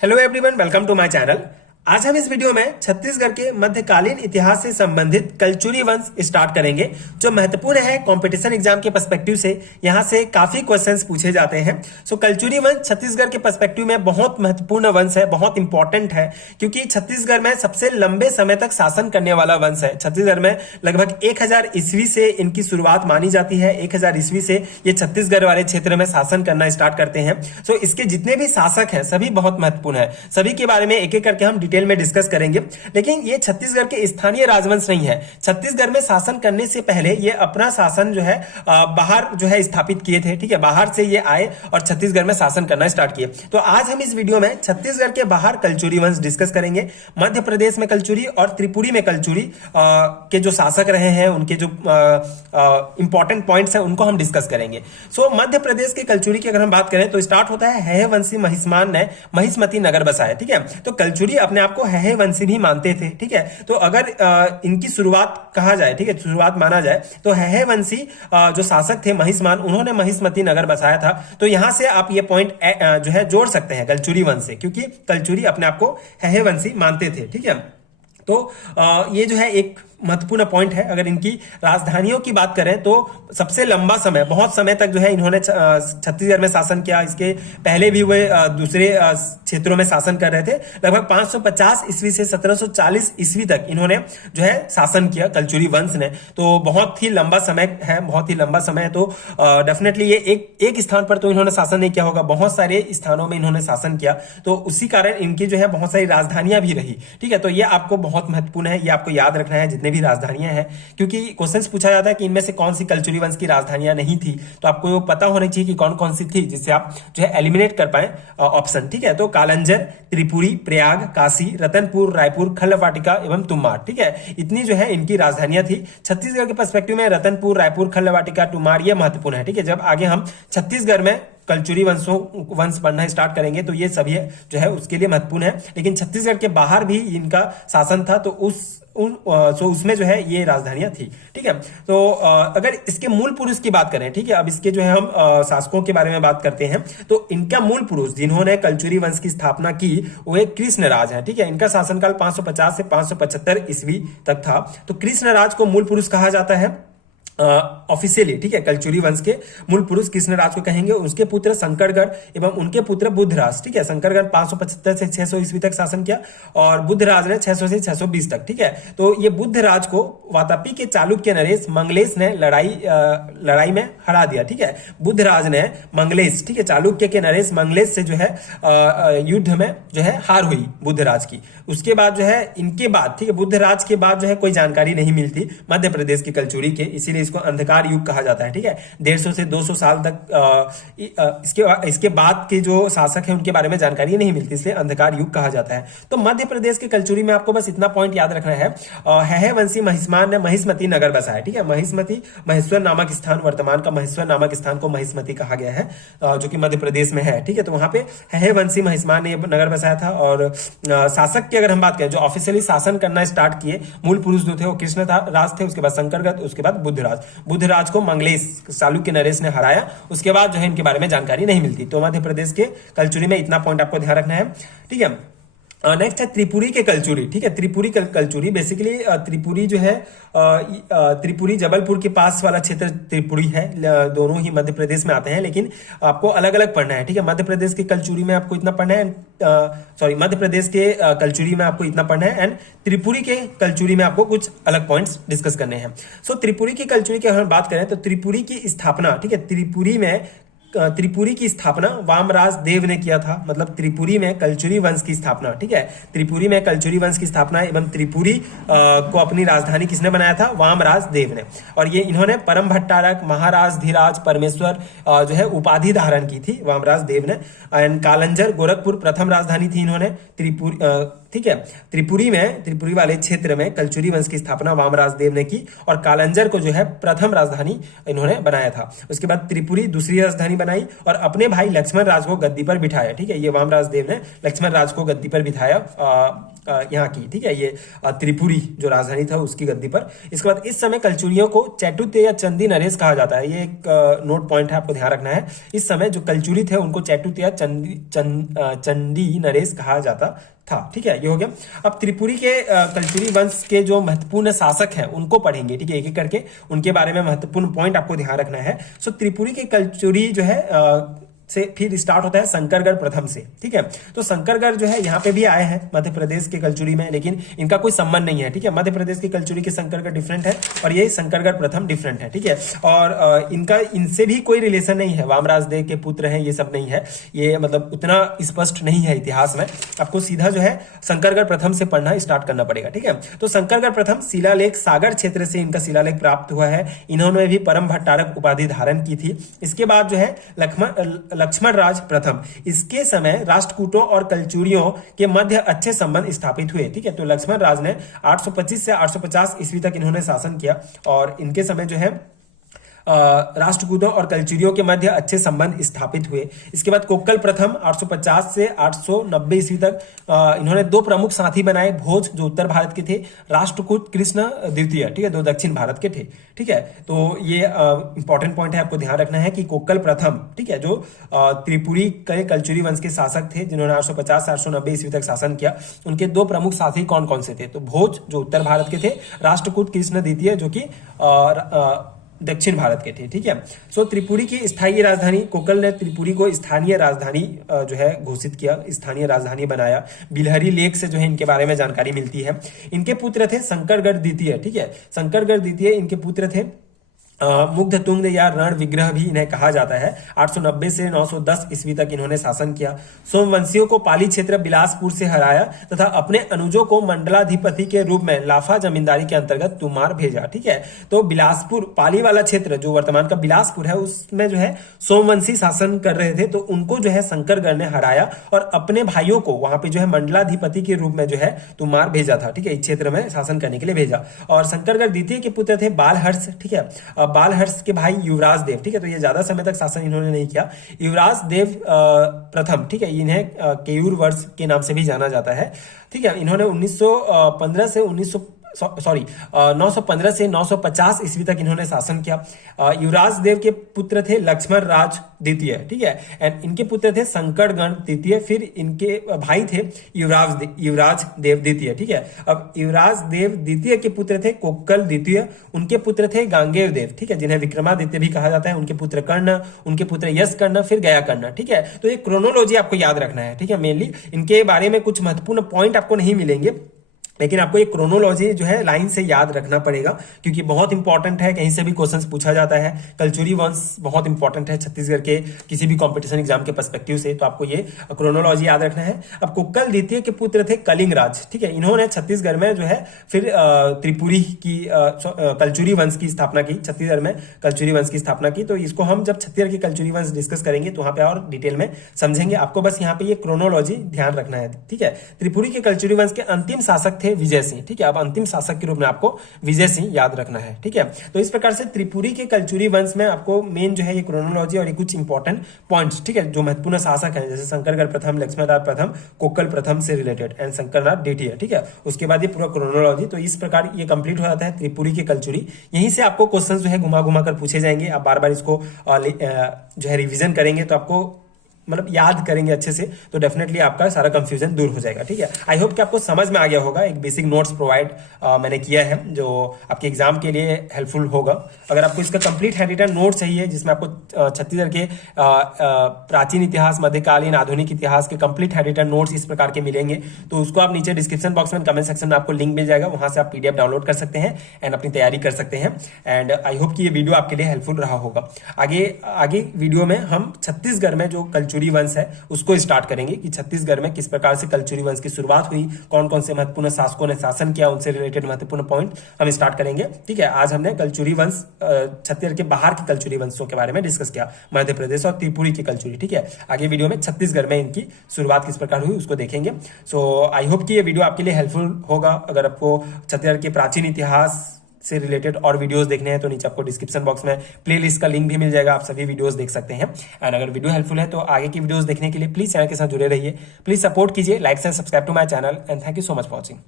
Hello everyone, welcome to my channel. आज हम इस वीडियो में छत्तीसगढ़ के मध्यकालीन इतिहास से संबंधित कलचुरी वंश स्टार्ट करेंगे, जो महत्वपूर्ण है कंपटीशन एग्जाम के पर्सपेक्टिव से। यहां से काफी क्वेश्चंस पूछे जाते हैं। सो कलचुरी वंश छत्तीसगढ़ के पर्सपेक्टिव में बहुत महत्वपूर्ण वंश है, बहुत इंपॉर्टेंट है, क्योंकि छत्तीसगढ़ में सबसे लंबे समय तक शासन करने वाला वंश है। छत्तीसगढ़ में लगभग 1000 ईस्वी से इनकी शुरुआत मानी जाती है। 1000 ईस्वी से ये छत्तीसगढ़ वाले क्षेत्र में शासन करना स्टार्ट करते हैं। सो इसके जितने भी शासक हैं सभी बहुत महत्वपूर्ण है। सभी के बारे में एक एक करके हम डिटेल में डिस्कस करेंगे। लेकिन ये छत्तीसगढ़ के स्थानीय राजवंश नहीं है। छत्तीसगढ़ में शासन करने से पहले ये अपना शासन जो है बाहर जो है स्थापित किए थे। ठीक है, बाहर से ये आए और छत्तीसगढ़ में शासन करना स्टार्ट किए। तो आज हम इस वीडियो में छत्तीसगढ़ के बाहर कलचुरी वंश डिस्कस करेंगे। मध्य प्रदेश में कलचुरी और त्रिपुरी में कलचुरी के जो शासक रहे हैं, उनके जो इंपॉर्टेंट पॉइंट्स हैं उनको हम डिस्कस करेंगे। सो मध्य प्रदेश के कलचुरी की अगर हम बात करें तो स्टार्ट होता है हेहे वंशी महिष्मान ने महिष्मती नगर बसाया। ठीक है, तो कलचुरी अपने आप को हेहे वंशी भी मानते थे। ठीक है, तो अगर इनकी शुरुआत कहा जाए, ठीक है, शुरुआत माना जाए तो हेहे वंशी जो शासक थे महिष्मान, उन्होंने महिष्मती नगर बसाया था। तो यहां से आप ये पॉइंट जो है जोड़ सकते हैं कलचुरी वंश से, क्योंकि कलचुरी अपने आप को हेहे वंशी मानते थे। ठीक है, तो ये जो है एक महत्वपूर्ण पॉइंट है। अगर इनकी राजधानियों की बात करें तो सबसे लंबा समय, बहुत समय तक जो है इन्होंने छत्तीसगढ़ में शासन किया। इसके पहले भी वे दूसरे क्षेत्रों में शासन कर रहे थे। लगभग 550 ईस्वी से 1740 ईस्वी तक इन्होंने जो है शासन किया कलचुरी वंश ने। तो बहुत ही लंबा समय है, बहुत ही लंबा समय है। तो डेफिनेटली ये एक स्थान पर तो इन्होंने शासन नहीं किया होगा, बहुत सारे स्थानों में इन्होंने शासन किया। तो उसी कारण इनकी जो है बहुत सारी राजधानियां भी रही। ठीक है, तो ये आपको बहुत महत्वपूर्ण है, ये आपको याद रखना है भी राजधानियां हैं, क्योंकि क्वेश्चंस पूछा जाता है कि इनमें से कौन सी कलचुरी वंश की राजधानियां नहीं थी। तो आपको पता होनी चाहिए कि कौन कौन सी थी, जिससे आप जो है एलिमिनेट कर पाए ऑप्शन। ठीक है, तो कालंजर, त्रिपुरी, प्रयाग, काशी, रतनपुर, रायपुर, खल्लवाटिका एवं तुम्मार। ठीक है, इतनी जो है इनकी राजधानियां थी। छत्तीसगढ़ के पर्सपेक्टिव में रतनपुर, रायपुर, खल्लवाटिका, तुम्मार ये महत्वपूर्ण है। ठीक है, जब आगे हम छत्तीसगढ़ में कलचुरी वंश पढ़ना स्टार्ट करेंगे तो ये सभी जो है उसके लिए महत्वपूर्ण है। लेकिन छत्तीसगढ़ के बाहर भी इनका शासन था, तो उसमें जो है ये राजधानियां थी। ठीक है, तो अगर इसके मूल पुरुष की बात करें, ठीक है, अब इसके जो है हम शासकों के बारे में बात करते हैं, तो इनका मूल पुरुष जिन्होंने कलचुरी वंश की स्थापना की वो एक कृष्णराज है। ठीक है, इनका शासनकाल 550 से 575 ईस्वी तक था। तो कृष्णराज को मूल पुरुष कहा जाता है ऑफिशियली। ठीक है, कलचुरी वंश के मूल पुरुष कृष्णराज को कहेंगे। उसके पुत्र शंकरगढ़ एवं उनके पुत्र बुद्धराज। ठीक है, शंकरगढ़ 575 से 600 ईस्वी तक शासन किया और बुद्धराज ने 600 से 620 तक। ठीक है, तो ये बुद्धराज को वातापी के चालुक्य नरेश मंगलेश ने लड़ाई में हरा दिया। ठीक है, बुद्धराज ने मंगलेश, ठीक है, चालुक्य के नरेश मंगलेश से जो है युद्ध में जो है हार हुई बुद्धराज की। उसके बाद जो है इनके बाद, ठीक है, बुद्धराज के बाद जो है कोई जानकारी नहीं मिलती मध्य प्रदेश की कलचुरी के, इसीलिए इसको अंधकार युग कहा जाता है। ठीक है, 150 से 200 साल तक इसके बाद के जो शासक हैं उनके बारे में जानकारी नहीं मिलती, इसलिए अंधकार युग कहा जाता है। तो मध्य प्रदेश के कलचुरी में आपको बस इतना पॉइंट याद रखना है, हेहे वंशी महिष्मान ने महिष्मती नगर बसाया। ठीक है, महिष्मती महेश्वर नामक स्थान, वर्तमान का महेश्वर नामक स्थान को महिष्मती कहा गया है, जो कि मध्य प्रदेश में है। ठीक है, तो वहां पे हेहे वंशी महिष्मान ने नगर बसाया था। और शासक की अगर हम बात करें जो ऑफिशियली शासन करना स्टार्ट किए, मूल पुरुष जो थे वो कृष्ण राज थे, उसके बाद शंकरगढ़, उसके बाद बुद्धराज को मंगलेश चालुक्य नरेश ने हराया। उसके बाद जो है इनके बारे में जानकारी नहीं मिलती। तो मध्य प्रदेश के कलचुरी में इतना पॉइंट आपको ध्यान रखना है। ठीक है, नेक्स्ट है त्रिपुरी के कलचुरी। ठीक है, त्रिपुरी कलचुरी बेसिकली त्रिपुरी जो है त्रिपुरी जबलपुर के पास वाला क्षेत्र त्रिपुरी है। दोनों ही मध्य प्रदेश में आते हैं, लेकिन आपको अलग अलग पढ़ना है। ठीक है, मध्य प्रदेश के कलचुरी में आपको इतना पढ़ना है, मध्य प्रदेश के कलचुरी में आपको इतना पढ़ना है, एंड त्रिपुरी के कलचुरी में आपको कुछ अलग पॉइंट्स डिस्कस करने हैं। सो त्रिपुरी की कलचुरी की अगर हम बात करें तो त्रिपुरी की स्थापना, ठीक है, त्रिपुरी की स्थापना वामराज देव ने किया था। मतलब त्रिपुरी में कलचुरी वंश की स्थापना, ठीक है, त्रिपुरी में कलचुरी वंश की स्थापना एवं त्रिपुरी को अपनी राजधानी किसने बनाया था? वामराज देव ने। और ये इन्होंने परम भट्टारक, महाराज धीराज, परमेश्वर जो है उपाधि धारण की थी वामराज देव ने। एंड कालंजर, गोरखपुर प्रथम राजधानी थी इन्होंने ठीक है। त्रिपुरी वाले क्षेत्र में कलचुरी वंश की स्थापना वामराज देव ने की और कालंजर को जो है प्रथम राजधानी इन्होंने बनाया था। उसके बाद त्रिपुरी दूसरी राजधानी बनाई और अपने भाई लक्ष्मण राज को गद्दी पर बिठाया, ठीक है। ये वामराज देव ने लक्ष्मण राज को गद्दी पर बिठाया यहाँ की, ठीक है। ये त्रिपुरी जो राजधानी था उसकी गद्दी पर। इसके बाद इस समय कलचुरियों को चैटुत्य या चंदी नरेश कहा जाता है। ये एक नोट पॉइंट है, आपको ध्यान रखना है। इस समय जो कलचुरी थे उनको चैटुत्य या चंदी नरेश कहा जाता था, ठीक है। ये हो गया। अब त्रिपुरी के कलचुरी वंश के जो महत्वपूर्ण शासक हैं उनको पढ़ेंगे, ठीक है, एक एक करके उनके बारे में महत्वपूर्ण पॉइंट आपको ध्यान रखना है। सो त्रिपुरी के कलचुरी जो है से फिर स्टार्ट होता है शंकरगढ़ प्रथम से, ठीक है। तो शंकरगढ़ जो है यहाँ पे भी आए हैं मध्य प्रदेश के कलचुरी में, लेकिन इनका कोई संबंध नहीं है, ठीक है। मध्य प्रदेश के कलचुरी के शंकरगढ़ डिफरेंट है और ये शंकरगढ़ प्रथम डिफरेंट है, ठीक है। और इनका इनसे भी कोई रिलेशन नहीं है, वामराज देव के पुत्र हैं, ये सब नहीं है। ये मतलब उतना स्पष्ट नहीं है इतिहास में। आपको सीधा जो है शंकरगढ़ प्रथम से पढ़ना स्टार्ट करना पड़ेगा, ठीक है। तो शंकरगढ़ प्रथम शिलालेख सागर क्षेत्र से इनका शिलालेख प्राप्त हुआ है। इन्होंने भी परम भट्टारक उपाधि धारण की थी। इसके बाद जो है लक्ष्मण राज प्रथम, इसके समय राष्ट्रकूटों और कलचुरियों के मध्य अच्छे संबंध स्थापित हुए, ठीक है। तो लक्ष्मण राज ने 825 से 850 ईस्वी तक इन्होंने शासन किया और इनके समय जो है राष्ट्रकूटों और कलचुरियों के मध्य अच्छे संबंध स्थापित हुए। इसके बाद कोक्कल प्रथम 850 से 890 ईस्वी तक इन्होंने दो प्रमुख साथी बनाए, भोज जो उत्तर भारत के थे, राष्ट्रकूट कृष्ण द्वितीय, ठीक है, दो दक्षिण भारत के थे, ठीक है। तो ये इंपॉर्टेंट पॉइंट है, आपको ध्यान रखना है कि कोक्कल प्रथम, ठीक है, जो त्रिपुरी के कलचुरी वंश के शासक थे जिन्होंने 850 से 890 ईस्वी तक शासन किया, उनके दो प्रमुख साथी कौन कौन से थे? तो भोज जो उत्तर भारत के थे, राष्ट्रकूट कृष्ण द्वितीय जो कि दक्षिण भारत के थे, ठीक है। सो त्रिपुरी की स्थायी राजधानी, कोक्कल ने त्रिपुरी को स्थानीय राजधानी जो है घोषित किया, स्थानीय राजधानी बनाया। बिलहरी लेख से जो है इनके बारे में जानकारी मिलती है। इनके पुत्र थे शंकरगढ़ द्वितीय, ठीक है, शंकरगढ़ द्वितीय इनके पुत्र थे। मुग्ध तुंग या रण विग्रह भी इन्हें कहा जाता है। 890 से 910 ईस्वी तक इन्होंने शासन किया। सोमवंशियों को पाली क्षेत्र बिलासपुर से हराया तथा अपने अनुजों को मंडलाधिपति के रूप में लाफा जमींदारी के अंतर्गत तुमार भेजा, ठीक है। तो बिलासपुर पाली वाला क्षेत्र जो वर्तमान का बिलासपुर है उसमें जो है सोमवंशी शासन कर रहे थे, तो उनको जो है शंकरगढ़ ने हराया और अपने भाइयों को वहां पे जो है मंडलाधिपति के रूप में जो है तुमार भेजा था, ठीक है, इस क्षेत्र में शासन करने के लिए भेजा। और शंकरगढ़ द्वितीय के पुत्र थे बालहर्ष, ठीक है, बालहर्ष के भाई युवराज देव, ठीक है। तो ये ज्यादा समय तक शासन इन्होंने नहीं किया। युवराज देव प्रथम, ठीक है, इन्हें केयूर वर्ष के नाम से भी जाना जाता है, ठीक है। इन्होंने 915 से 915 से 950 ईस्वी तक इन्होंने शासन किया। युवराज देव के पुत्र थे लक्ष्मण राज द्वितीय, ठीक है, एंड इनके पुत्र थे शंकरगढ़ द्वितीय। फिर इनके भाई थे युवराज देव द्वितीय, ठीक है। अब युवराज देव द्वितीय के पुत्र थे कोक्कल द्वितीय, उनके पुत्र थे गांगेय देव, ठीक है, जिन्हें विक्रमादित्य भी कहा जाता है। उनके पुत्र कर्ण, उनके पुत्र यश कर्ण, फिर गया कर्ण, ठीक है। तो ये क्रोनोलॉजी आपको याद रखना है, ठीक है। मेनली इनके बारे में कुछ महत्वपूर्ण पॉइंट आपको नहीं मिलेंगे, लेकिन आपको ये क्रोनोलॉजी जो है लाइन से याद रखना पड़ेगा क्योंकि बहुत इंपॉर्टेंट है, कहीं से भी क्वेश्चंस पूछा जाता है। कलचुरी वंश बहुत इंपॉर्टेंट है छत्तीसगढ़ के किसी भी कंपटीशन एग्जाम के पर्सपेक्टिव से, तो आपको ये क्रोनोलॉजी याद रखना है। अब कोक्कल द्वितीय के पुत्र थे कलिंगराज, ठीक है, इन्होंने छत्तीसगढ़ में जो है फिर त्रिपुरी की कलचुरी वंश की स्थापना की, छत्तीसगढ़ में कलचुरी वंश की स्थापना की। तो इसको हम जब छत्तीसगढ़ की कलचुरी वंश डिस्कस करेंगे तो वहां पे और डिटेल में समझेंगे। आपको बस यहाँ पे ये क्रोनोलॉजी ध्यान रखना है, ठीक है। त्रिपुरी के कलचुरी वंश के अंतिम शासक थे विजय सिंह, ठीक है। अब अंतिम शासक के रूप में आपको विजय सिंह याद रखना है, ठीक है। तो इस प्रकार से त्रिपुरी के कलचुरी वंश में आपको मेन जो है ये क्रोनोलॉजी और ये कुछ इंपॉर्टेंट पॉइंट्स, ठीक है, जो महत्वपूर्ण शासक हैं, जैसे शंकरगढ़ प्रथम, लक्ष्मणराज प्रथम, कोक्कल प्रथम से रिलेटेड एंड शंकरनाथ द्वितीय, ठीक है। उसके बाद ये पूरा क्रोनोलॉजी, तो इस प्रकार ये कंप्लीट हो जाता है त्रिपुरी के कलचुरी। यहीं से आपको क्वेश्चन जो है घुमा घुमा कर पूछे जाएंगे। आप बार बार इसको जो है रिविजन करेंगे तो आपको मतलब याद करेंगे अच्छे से, तो डेफिनेटली आपका सारा कंफ्यूजन दूर हो जाएगा, ठीक है। आई होप कि आपको समझ में आ गया होगा। एक बेसिक नोट्स प्रोवाइड मैंने किया है जो आपके एग्जाम के लिए हेल्पफुल होगा। अगर आपको इसका कंप्लीट हैंड रिटन नोट चाहिए जिसमें आपको छत्तीसगढ़ के प्राचीन इतिहास, मध्यकालीन, आधुनिक इतिहास के कंप्लीट हैंड रिटन नोट्स इस प्रकार के मिलेंगे, तो उसको आप नीचे डिस्क्रिप्शन बॉक्स में, कमेंट सेक्शन में आपको लिंक मिल जाएगा, वहां से आप पीडीएफ डाउनलोड कर सकते हैं एंड अपनी तैयारी कर सकते हैं। एंड आई होप कि ये वीडियो आपके लिए हेल्पफुल रहा होगा। आगे वीडियो में हम छत्तीसगढ़ में जो कल्चर कलचुरी वंश है उसको स्टार्ट करेंगे कि छत्तीसगढ़ में किस प्रकार से कलचुरी वंश की शुरुआत हुई, कौन कौन से महत्वपूर्ण शासकों ने शासन किया, उनसे रिलेटेड महत्वपूर्ण पॉइंट हम स्टार्ट करेंगे। ठीक है, आज हमने कलचुरी वंश छत्तीसगढ़ के बाहर के कलचुरी वंशों के बारे में डिस्कस किया, मध्य प्रदेश और त्रिपुरी की कलचुरी। ठीक है, आगे वीडियो में छत्तीसगढ़ में इनकी शुरुआत किस प्रकार हुई उसको देखेंगे। सो आई होप कि ये वीडियो आपके लिए हेल्पफुल होगा। अगर आपको छत्तीसगढ़ के प्राचीन इतिहास से रिलेटेड और वीडियोस देखने हैं तो नीचे आपको डिस्क्रिप्शन बॉक्स में प्लेलिस्ट का लिंक भी मिल जाएगा, आप सभी वीडियोस देख सकते हैं। एंड अगर वीडियो हेल्पफुल है तो आगे की वीडियोस देखने के लिए प्लीज चैनल के साथ जुड़े रहिए, प्लीज सपोर्ट कीजिए, like and subscribe to my channel and thank you so much for watching.